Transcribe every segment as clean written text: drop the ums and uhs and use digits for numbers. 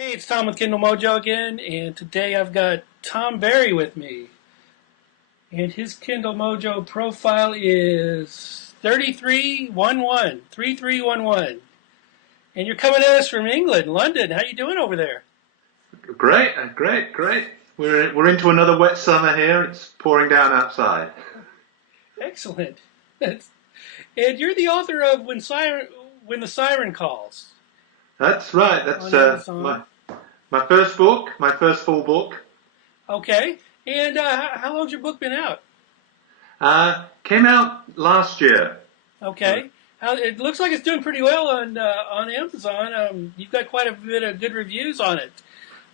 Hey, it's Tom with Kindlemojo again, and today I've got Tom Berry with me. And his Kindlemojo profile is 3311. And you're coming at us from England, London. How you doing over there? Great, great. We're into another wet summer here. It's pouring down outside. Excellent. And you're the author of When the Siren Calls That's right. on Amazon. My first book, my first full book. Okay. And how long's your book been out? Came out last year. Okay. It looks like it's doing pretty well on Amazon. You've got quite a bit of good reviews on it.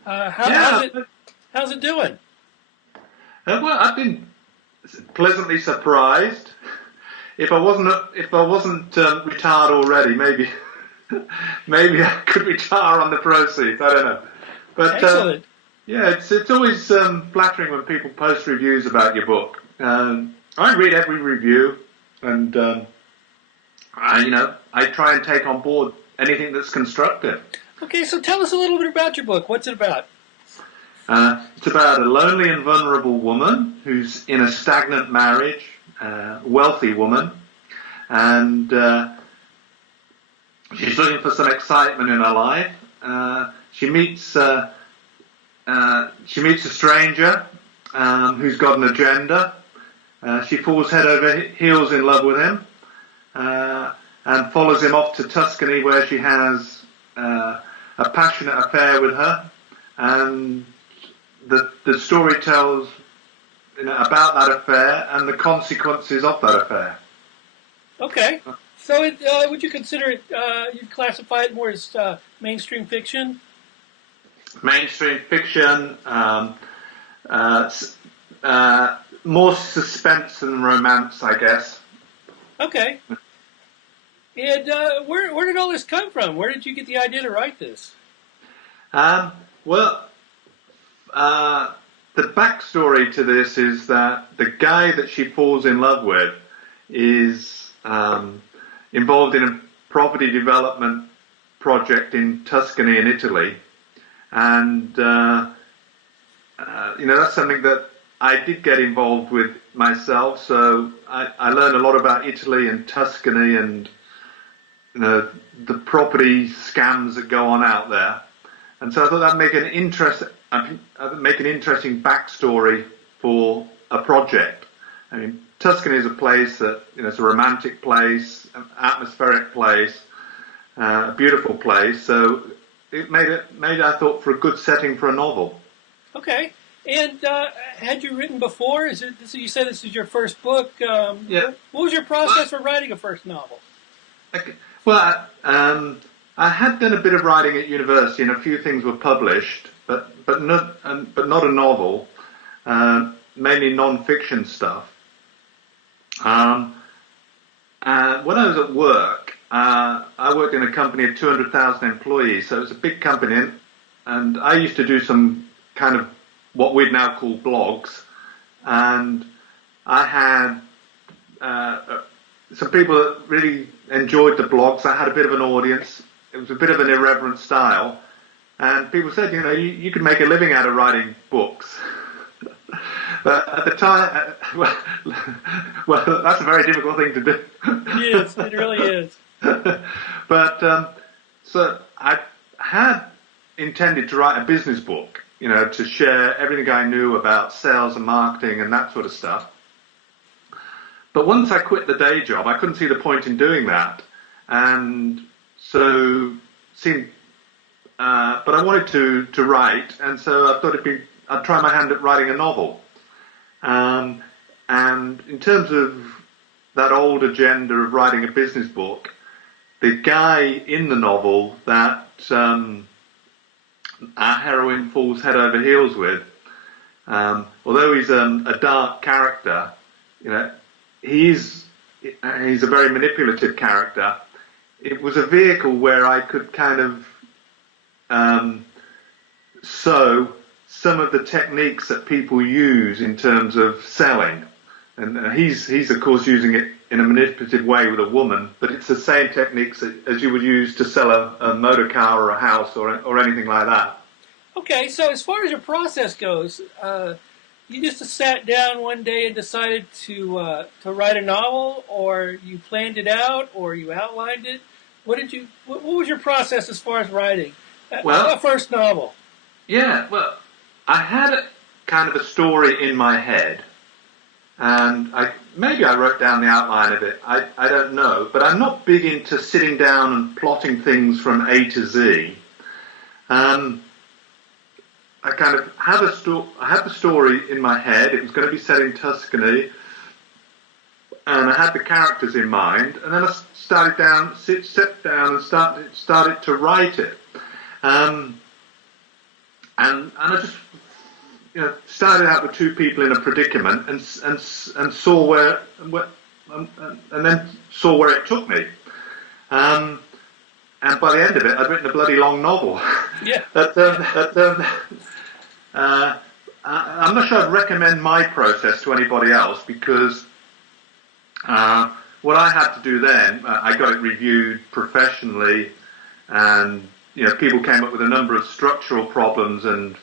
Yeah. How's it doing? Well, I've been pleasantly surprised. If I wasn't retired already, maybe maybe I could retire on the proceeds. I don't know. But Excellent. yeah, it's always flattering when people post reviews about your book. I read every review, and I try and take on board anything that's constructive. Okay, so tell us a little bit about your book. What's it about? It's about a lonely and vulnerable woman who's in a stagnant marriage, wealthy woman, and she's looking for some excitement in her life. She meets a stranger who's got an agenda. She falls head over heels in love with him, and follows him off to Tuscany, where she has a passionate affair with her. And the story tells about that affair and the consequences of that affair. Okay. So would you consider it, you'd classify it more as mainstream fiction? Mainstream fiction, more suspense than romance, I guess. Okay. And where did all this come from? Where did you get the idea to write this? Well, the backstory to this is that the guy that she falls in love with is involved in a property development project in Tuscany in Italy, and that's something that I did get involved with myself. So I learned a lot about Italy and Tuscany and the property scams that go on out there. And so I thought that'd make an interesting backstory for a project. I mean, Tuscany is a place that it's a romantic place, an atmospheric place, a beautiful place. So it made I thought for a good setting for a novel. Okay. And had you written before? You said this is your first book. Yeah. What was your process for writing a first novel? Okay. Well, I had done a bit of writing at university, and a few things were published, but not a novel. Mainly non-fiction stuff. When I was at work, I worked in a company of 200,000 employees, so it was a big company, and I used to do some kind of what we'd now call blogs, and I had some people that really enjoyed the blogs. I had a bit of an audience. It was a bit of an irreverent style, and people said, you could make a living out of writing books. But at the time, well, that's a very difficult thing to do. It is. It really is. But so I had intended to write a business book, to share everything I knew about sales and marketing and that sort of stuff. But once I quit the day job, I couldn't see the point in doing that, and so but I wanted to write, and so I thought I'd try my hand at writing a novel. And in terms of that old agenda of writing a business book, the guy in the novel that our heroine falls head over heels with, although he's a dark character, he's a very manipulative character. It was a vehicle where I could kind of sow some of the techniques that people use in terms of selling, and he's of course using it in a manipulative way with a woman, but it's the same techniques as you would use to sell a motor car or a house or anything like that. Okay, so as far as your process goes, you just sat down one day and decided to write a novel, or you planned it out, or you outlined it. What was your process as far as writing a first novel? Yeah, well, I had kind of a story in my head, and maybe I wrote down the outline of it. I don't know, but I'm not big into sitting down and plotting things from A to Z. I kind of had the story in my head. It was going to be set in Tuscany, and I had the characters in mind. And then I sat down and started to write it. And I just started out with two people in a predicament and saw where and then saw where it took me. And by the end of it, I'd written a bloody long novel. Yeah. I'm not sure I'd recommend my process to anybody else, because what I had to do then, I got it reviewed professionally, and people came up with a number of structural problems, and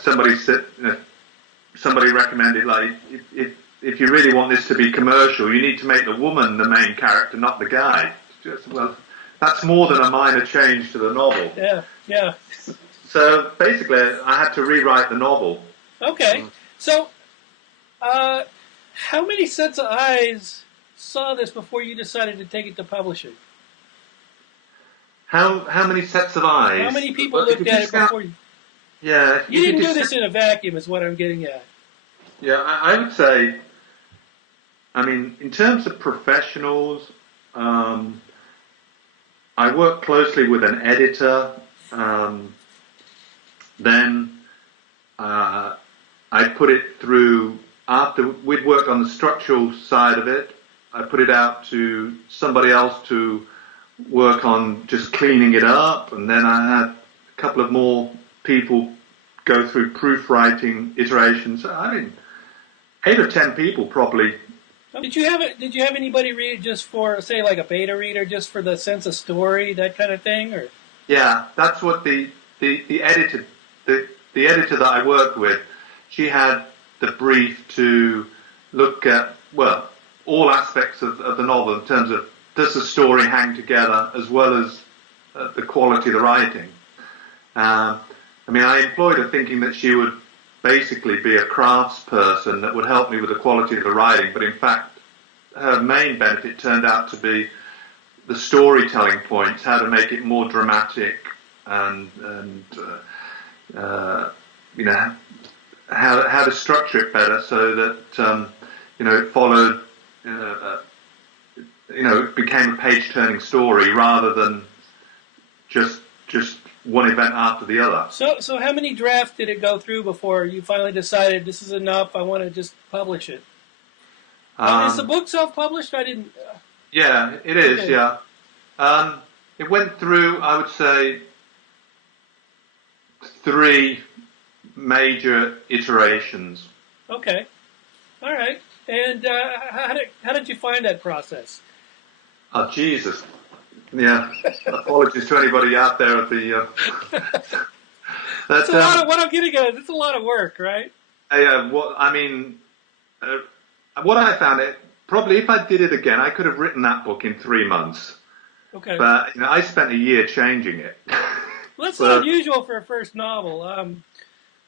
somebody recommended, like, if you really want this to be commercial, you need to make the woman the main character, not the guy. That's more than a minor change to the novel. Yeah. So basically, I had to rewrite the novel. Okay. So, how many sets of eyes saw this before you decided to take it to publishing? How many sets of eyes? How many people looked at it before you? Yeah. You didn't do this in a vacuum, is what I'm getting at. Yeah, I would say, in terms of professionals, I work closely with an editor. Then I put it through, after we'd worked on the structural side of it, I put it out to somebody else to work on just cleaning it up, and then I had a couple of more people go through proofwriting iterations. 8 or 10 people probably. Did you have anybody read it just for, say, like a beta reader, just for the sense of story, that kind of thing, or? Yeah, that's what the editor that I worked with, she had the brief to look at, all aspects of the novel in terms of, does the story hang together, as well as the quality of the writing. I employed her thinking that she would basically be a craftsperson that would help me with the quality of the writing, but in fact, her main benefit turned out to be the storytelling points, how to make it more dramatic, and how to structure it better so that it followed, it became a page-turning story rather than just one event after the other. So how many drafts did it go through before you finally decided this is enough, I want to just publish it? Is the book self-published? I didn't... Yeah, it is, okay. Yeah. It went through, I would say, 3 major iterations. Okay. All right. And how did you find that process? Oh, Jesus. Yeah. Apologies to anybody out there at the... That's a lot of, what I'm getting at is it's a lot of work, right? Yeah. What I found, probably if I did it again, I could have written that book in 3 months. Okay. But I spent a year changing it. Well, that's unusual for a first novel.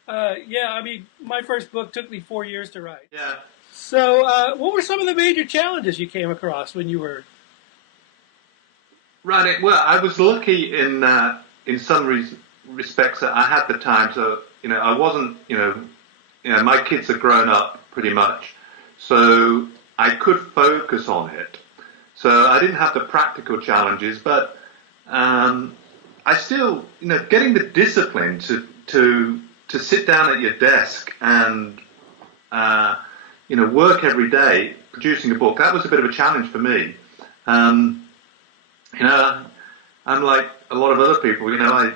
My first book took me 4 years to write. Yeah. So, what were some of the major challenges you came across when you were... Right. Well, I was lucky in some respects that I had the time. So, I wasn't, my kids are grown up pretty much. So I could focus on it. So I didn't have the practical challenges, but I still, getting the discipline to sit down at your desk and, work every day producing a book, that was a bit of a challenge for me. I'm like a lot of other people, I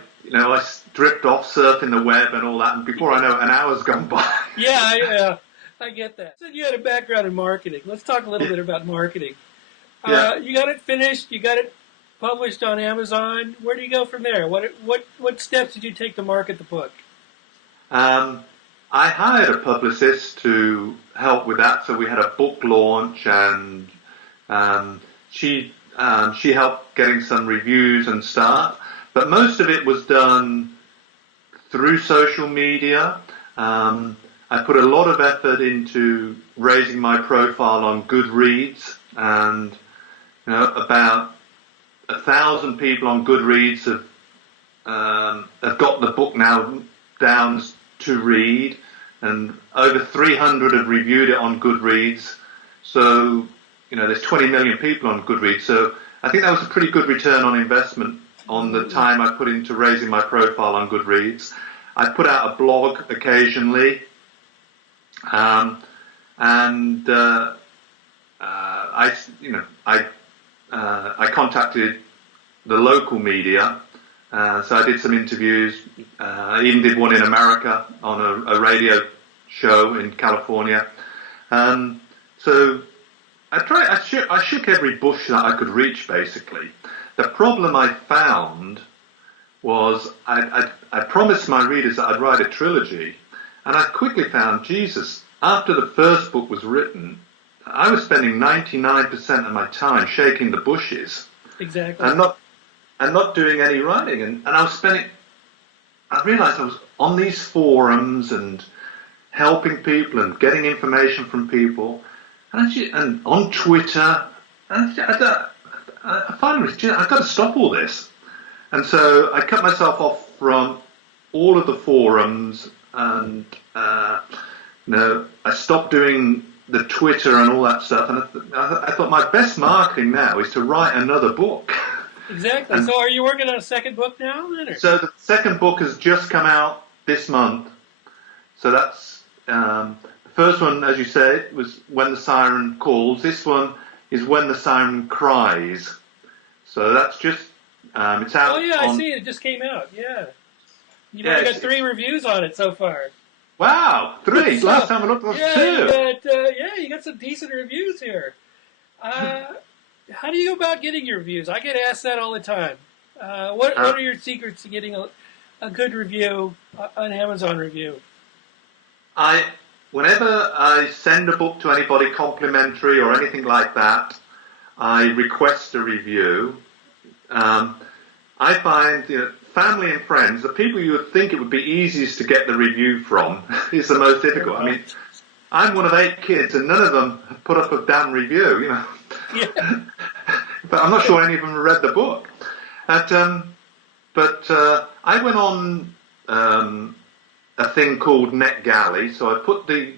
drift off surfing the web and all that, and before I know it, an hour's gone by. Yeah. I get that. So you had a background in marketing. Let's talk a little bit about marketing. Yeah. You got it finished. You got it published on Amazon. Where do you go from there? What steps did you take to market the book? Um, I hired a publicist to help with that. So we had a book launch, and um, she helped getting some reviews and stuff. But most of it was done through social media. I put a lot of effort into raising my profile on Goodreads, and about 1,000 people on Goodreads have got the book now down to read, and over 300 have reviewed it on Goodreads. So there's 20 million people on Goodreads. So I think that was a pretty good return on investment on the time I put into raising my profile on Goodreads. I put out a blog occasionally, and I contacted the local media. So I did some interviews. I even did one in America on a radio show in California. So I shook every bush that I could reach, basically. The problem I found was I promised my readers that I'd write a trilogy, and I quickly found, Jesus, after the first book was written, I was spending 99% of my time shaking the bushes. Exactly. And not doing any writing. And I realized I was on these forums and helping people and getting information from people, and on Twitter, and I finally, I've got to stop all this. And so I cut myself off from all of the forums, and I stopped doing the Twitter and all that stuff. And I thought my best marketing now is to write another book. Exactly. And so are you working on a second book now, then? So the second book has just come out this month. So that's the first one, as you said, was When the Siren Calls. This one is When the Siren Cries. So that's just it's out. Oh yeah, I see it. It just came out. Yeah. You've only got 3 reviews on it so far. Wow, 3. Last time I looked, it was 2. You got some decent reviews here. How do you go about getting your reviews? I get asked that all the time. What are your secrets to getting a good review, an Amazon review? Whenever I send a book to anybody complimentary or anything like that, I request a review. I find family and friends, the people you would think it would be easiest to get the review from, is the most difficult. I mean, I'm one of 8 kids, and none of them have put up a damn review, Yeah. But I'm not sure any of them read the book. But I went on a thing called NetGalley, so I put the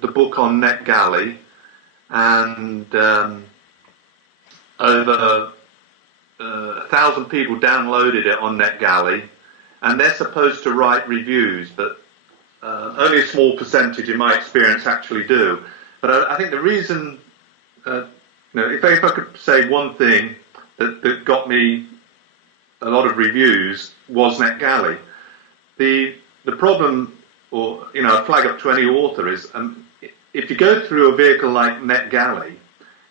book on NetGalley, and over 1,000 people downloaded it on NetGalley, and they're supposed to write reviews, but only a small percentage, in my experience, actually do. But I think the reason, if I could say one thing that got me a lot of reviews was NetGalley. The problem, or a flag up to any author is, if you go through a vehicle like NetGalley,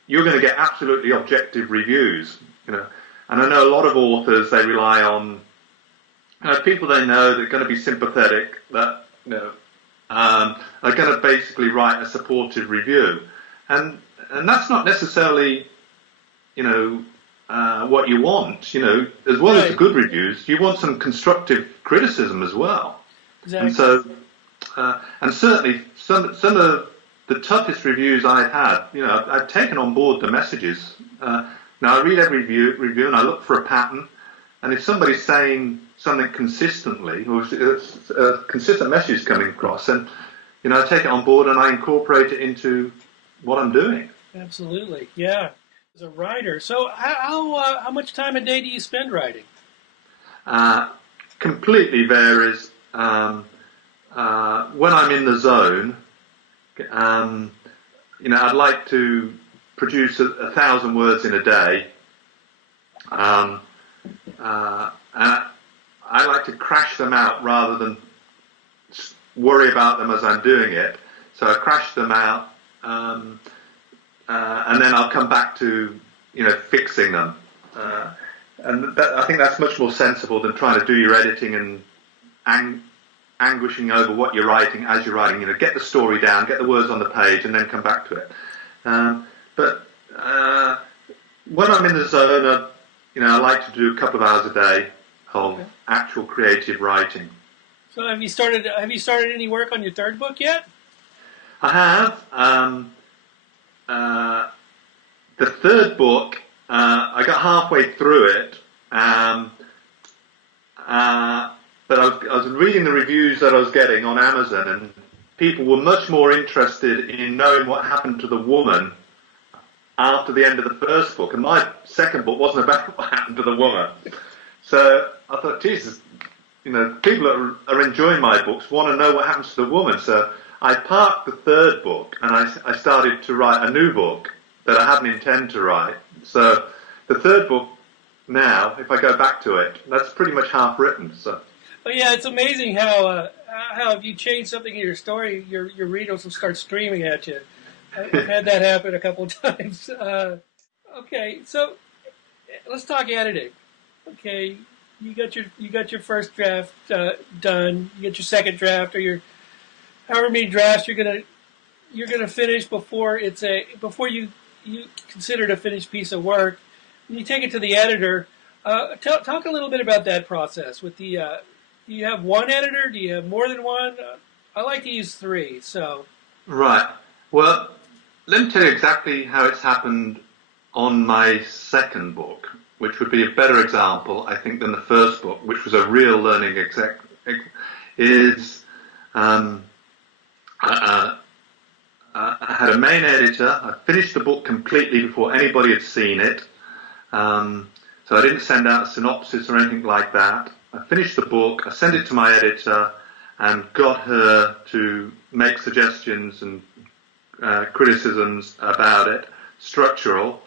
you're going to get absolutely objective reviews. And I know a lot of authors, they rely on people they know that are going to be sympathetic, that are going to basically write a supportive review, and that's not necessarily what you want. As well as the good reviews, you want some constructive criticism as well. Exactly. And so, and certainly some of the toughest reviews I've had, I've taken on board the messages. Now I read every review and I look for a pattern, and if somebody's saying something consistently, or a consistent message coming across, then I take it on board and I incorporate it into what I'm doing. Absolutely, yeah. As a writer, so how much time a day do you spend writing? Completely varies. When I'm in the zone, I'd like to produce 1,000 words in a day, and I like to crash them out rather than worry about them as I'm doing it. So I crash them out, and then I'll come back to fixing them. I think that's much more sensible than trying to do your editing and anguishing over what you're writing as you're writing. Get the story down, get the words on the page, and then come back to it. But when I'm in the zone, I like to do a couple of hours a day of actual creative writing. So have you started any work on your third book yet? I have. The third book, I got halfway through it, but I was reading the reviews that I was getting on Amazon, and people were much more interested in knowing what happened to the woman after the end of the first book. And my second book wasn't about what happened to the woman. So I thought, Jesus, people that are enjoying my books want to know what happens to the woman. So I parked the third book, and I started to write a new book that I hadn't intended to write. So the third book now, if I go back to it, that's pretty much half written. So. Oh yeah, it's amazing how if you change something in your story, your readers will start screaming at you. I've had that happen a couple of times. Okay, so let's talk editing. Okay, you got your first draft done. You get your second draft, or your however many drafts you're gonna finish before you consider it a finished piece of work. When you take it to the editor, talk a little bit about that process. With the do you have one editor? Do you have more than one? I like to use 3. So right. Well, let me tell you exactly how it's happened on my second book, which would be a better example, I think, than the first book, which was a real learning I had a main editor. I finished the book completely before anybody had seen it. So I didn't send out a synopsis or anything like that. I finished the book, I sent it to my editor, and got her to make suggestions and criticisms about it, structural.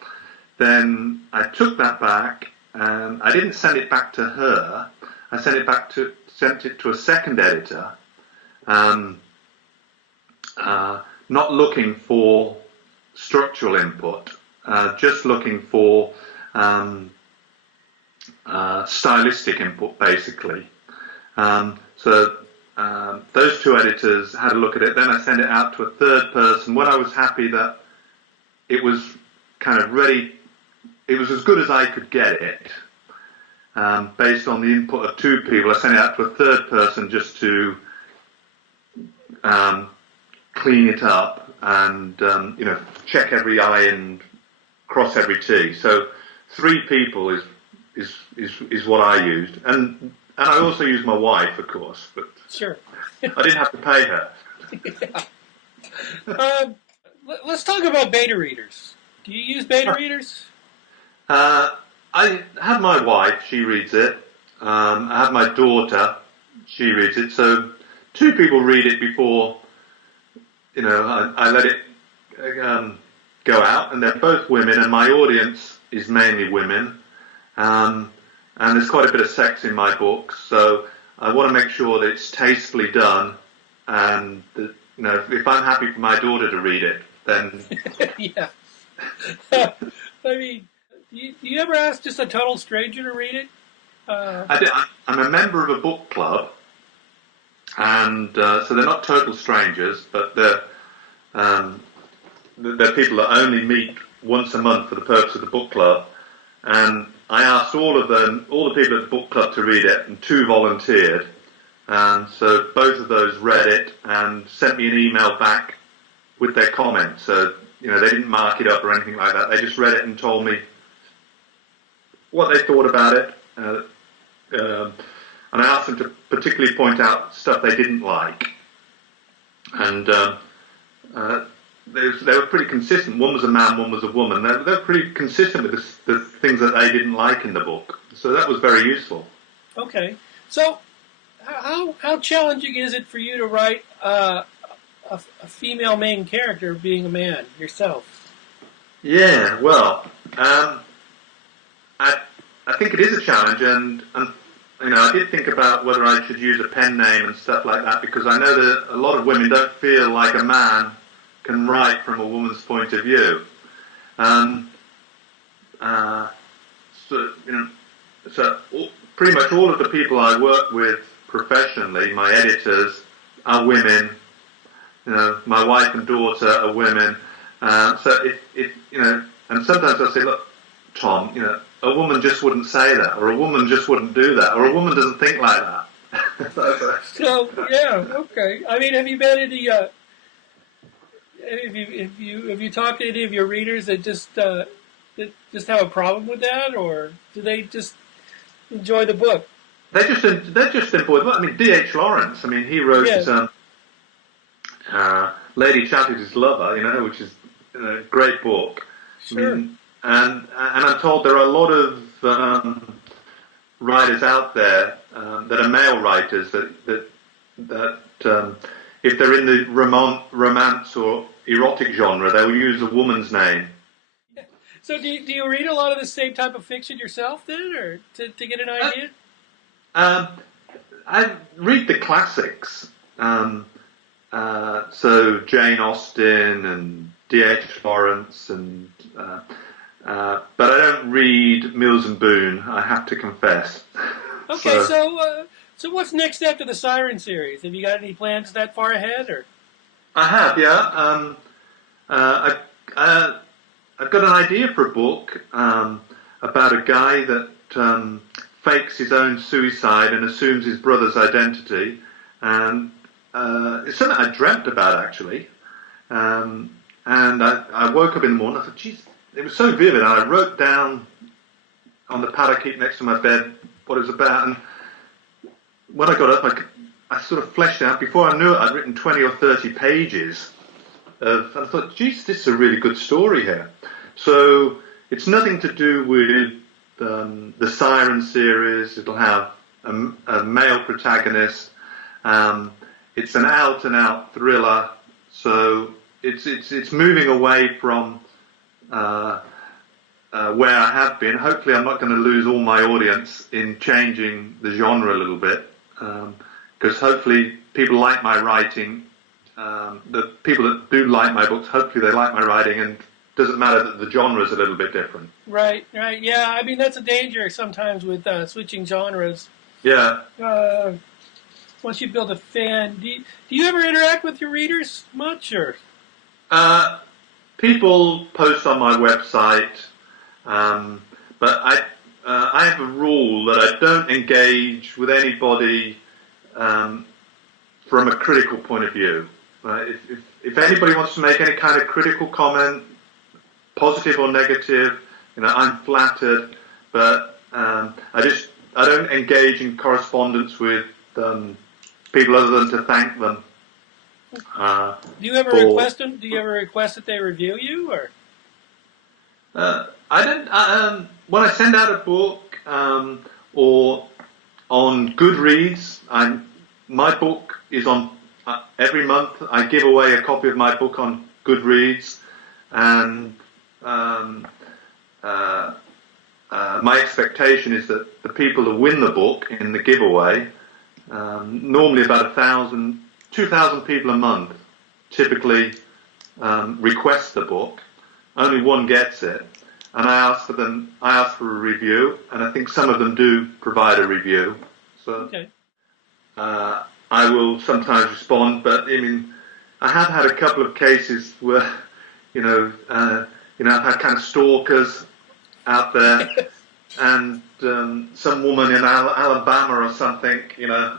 Then I took that back, and I didn't send it back to her. I sent it to a second editor, not looking for structural input, just looking for stylistic input, basically. So those 2 editors had a look at it. Then I sent it out to a third person. When I was happy that it was kind of ready, it was as good as I could get it, based on the input of 2 people, I sent it out to a third person just to clean it up and check every I and cross every T. So 3 people is what I used, and I also used my wife, of course, but sure. I didn't have to pay her. Yeah. Let's talk about beta readers. Do you use beta readers? I have my wife, she reads it. I have my daughter, she reads it. So 2 people read it before, I let it go out, and they're both women, and my audience is mainly women. And there's quite a bit of sex in my books, so I want to make sure that it's tastefully done, and that, if I'm happy for my daughter to read it, then yeah. I mean, do you ever ask just a total stranger to read it? I do. I'm a member of a book club, and so they're not total strangers, but they're people that only meet once a month for the purpose of the book club. And I asked all the people at the book club to read it, and 2 volunteered. And so both of those read it and sent me an email back with their comments. So, they didn't mark it up or anything like that. They just read it and told me what they thought about it. And I asked them to particularly point out stuff they didn't like. And they were pretty consistent. One was a man, one was a woman. They were pretty consistent with the things that they didn't like in the book. So that was very useful. Okay. So how challenging is it for you to write a female main character being a man yourself? Yeah, well, I think it is a challenge, and I did think about whether I should use a pen name and stuff like that, because I know that a lot of women don't feel like a man can write from a woman's point of view. Um, uh, so pretty much all of the people I work with professionally, my editors, are women. My wife and daughter are women. So if and sometimes I say, look, Tom, a woman just wouldn't say that, or a woman just wouldn't do that, or a woman doesn't think like that. So yeah, okay. I mean, have you been any? If you talk to any of your readers that just have a problem with that, or do they just enjoy the book? They're just employed. I mean, D.H. Lawrence. I mean, he wrote Lady Chatterjee Lover, which is a great book. Sure. I mean, and I'm told there are a lot of writers out there that are male writers that if they're in the romance or erotic genre, they'll use a woman's name. So do you read a lot of the same type of fiction yourself then, or to get an idea? I read the classics. So Jane Austen and D.H. Lawrence, but I don't read Mills and Boon, I have to confess. Okay, so what's next after the Siren series? Have you got any plans that far ahead, or? I have, yeah. I've got an idea for a book about a guy that fakes his own suicide and assumes his brother's identity, and it's something I dreamt about actually. And I woke up in the morning. I thought, geez, it was so vivid. And I wrote down on the pad I keep next to my bed what it was about. And when I got up, I sort of fleshed out. Before I knew it, I'd written 20 or 30 pages. And I thought, geez, this is a really good story here. So it's nothing to do with the Siren series. It'll have a male protagonist. It's an out-and-out thriller. So it's moving away from where I have been. Hopefully, I'm not going to lose all my audience in changing the genre a little bit, because hopefully people like my writing. The people that do like my books, hopefully they like my writing, and it doesn't matter that the genre is a little bit different. Right. Yeah, I mean, that's a danger sometimes with switching genres. Yeah. Once you build a fan, do you ever interact with your readers much, or? People post on my website, but I have a rule that I don't engage with anybody from a critical point of view. If anybody wants to make any kind of critical comment, positive or negative, I'm flattered, but I don't engage in correspondence with people other than to thank them. Do you ever request them? Do you ever request that they review you, or? I don't. When I send out a book or on Goodreads, my book is on every month. I give away a copy of my book on Goodreads, and my expectation is that the people who win the book in the giveaway, normally about 2,000 people a month, typically request the book. Only one gets it, and I ask for a review, and I think some of them do provide a review. So okay. I will sometimes respond, but I mean, I have had a couple of cases where, I've had kind of stalkers out there, and some woman in Alabama or something, and I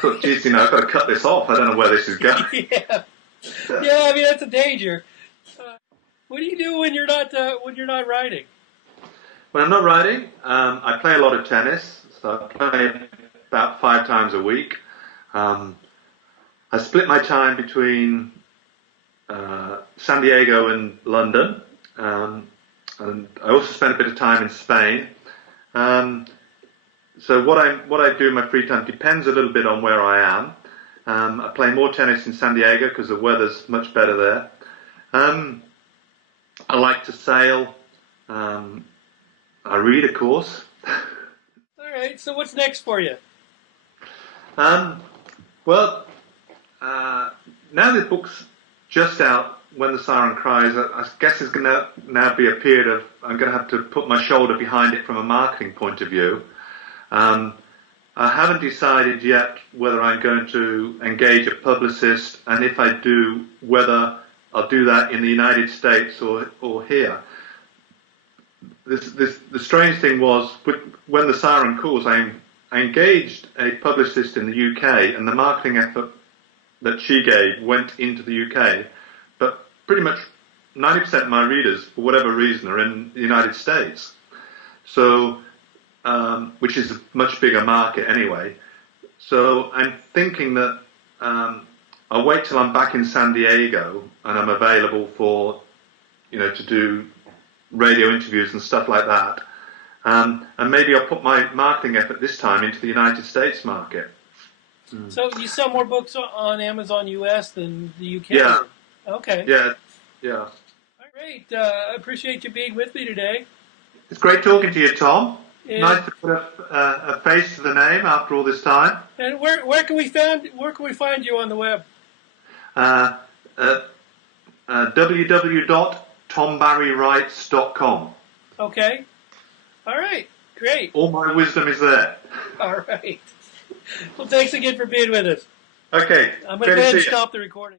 thought, geez, I've got to cut this off. I don't know where this is going. Yeah, I mean, that's a danger. What do you do when you're not writing? When I'm not writing, I play a lot of tennis. So I play about 5 times a week. I split my time between San Diego and London, and I also spend a bit of time in Spain. So what I do in my free time depends a little bit on where I am. I play more tennis in San Diego because the weather's much better there. I like to sail. I read, of course. All right. right. So what's next for you? Um, well, now this book's just out, When the Siren Cries, I guess it's going to now be a period of, I'm going to have to put my shoulder behind it from a marketing point of view. I haven't decided yet whether I'm going to engage a publicist, and if I do, whether I'll do that in the United States or here. The strange thing was, when the siren calls, I engaged a publicist in the UK, and the marketing effort that she gave went into the UK, but pretty much 90% of my readers, for whatever reason, are in the United States. So, which is a much bigger market anyway. So I'm thinking that I'll wait till I'm back in San Diego and I'm available for, to do radio interviews and stuff like that. And maybe I'll put my marketing effort this time into the United States market. So you sell more books on Amazon US than the UK? Yeah. Okay. Yeah. All right. I appreciate you being with me today. It's great talking to you, Tom. And, nice to put a face to the name after all this time. And where can we find you on the web? www.tombarrywrites.com. Okay. All right. Great. All my wisdom is there. All right. Well, thanks again for being with us. Okay. I'm going to go ahead and stop the recording.